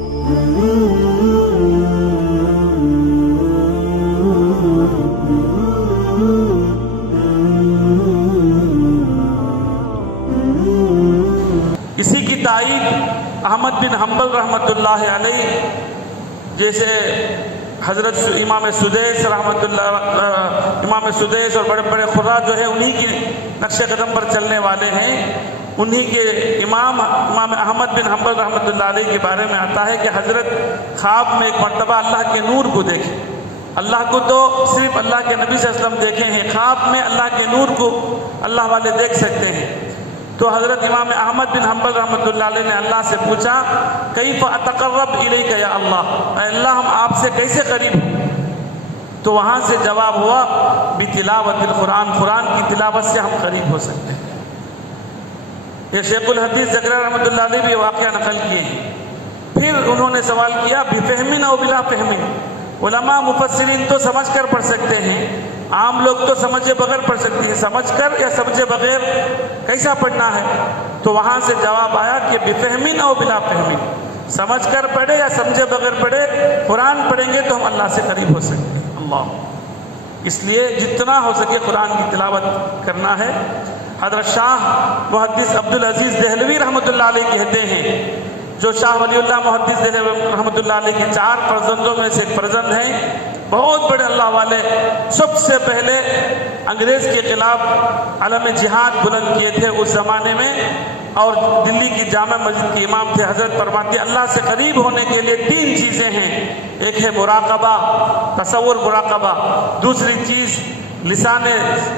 اسی کی تائید احمد بن حنبل رحمۃ اللہ علیہ جیسے حضرت امام سدیس رحمۃ اللہ، امام سدیس اور بڑے بڑے قراء جو ہے انہی کی نقش قدم پر چلنے والے ہیں، انہی کے امام احمد بن حنبل رحمۃ اللہ علیہ کے بارے میں آتا ہے کہ حضرت خواب میں ایک مرتبہ اللہ کے نور کو دیکھے۔ اللہ کو تو صرف اللہ کے نبی صلی اللہ علیہ وسلم دیکھے ہیں، خواب میں اللہ کے نور کو اللہ والے دیکھ سکتے ہیں۔ تو حضرت امام احمد بن حنبل رحمۃ اللہ علیہ نے اللہ سے پوچھا کیف اتقرب الیک یا اللہ، اے اللہ ہم آپ سے کیسے قریب ہوں؟ تو وہاں سے جواب ہوا بتلاوت القرآن، قرآن کی تلاوت سے ہم قریب ہو سکتے ہیں۔ یہ شیخ الحدیث زکریا رحمۃ اللہ علیہ بھی واقعہ نقل کیے ہیں۔ پھر انہوں نے سوال کیا بفہم او بلا فہم، علماء مفسرین تو سمجھ کر پڑھ سکتے ہیں، عام لوگ تو سمجھے بغیر پڑھ سکتے ہیں، سمجھ کر یا سمجھے بغیر کیسا پڑھنا ہے؟ تو وہاں سے جواب آیا کہ بفہم او بلا فہم، سمجھ کر پڑھے یا سمجھے بغیر پڑھے، قرآن پڑھیں گے تو ہم اللہ سے قریب ہو سکتے ہیں۔ اللہ، اس لیے جتنا ہو سکے قرآن کی تلاوت کرنا ہے۔ حضرت شاہ محدث عبدالعزیز دہلوی رحمۃ اللہ علیہ کہتے ہیں، جو شاہ ولی اللہ محدث دہلوی رحمۃ اللہ علیہ کے 4 فرزندوں میں سے ایک فرزند ہیں، بہت بڑے اللہ والے، سب سے پہلے انگریز کے خلاف علم جہاد بلند کیے تھے اس زمانے میں، اور دلی کی جامع مسجد کے امام تھے۔ حضرت فرماتے اللہ سے قریب ہونے کے لیے 3 چیزیں ہیں، ایک ہے مراقبہ، تصور مراقبہ، دوسری چیز لسان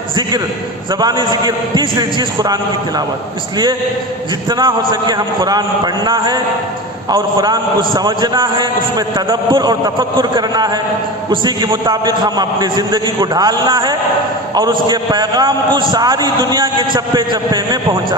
ذکر، زبانی ذکر، تیسری چیز قرآن کی تلاوت۔ اس لیے جتنا ہو سکے ہم قرآن پڑھنا ہے اور قرآن کو سمجھنا ہے، اس میں تدبر اور تفکر کرنا ہے، اسی کے مطابق ہم اپنی زندگی کو ڈھالنا ہے اور اس کے پیغام کو ساری دنیا کے چپے چپے میں پہنچانا ہے۔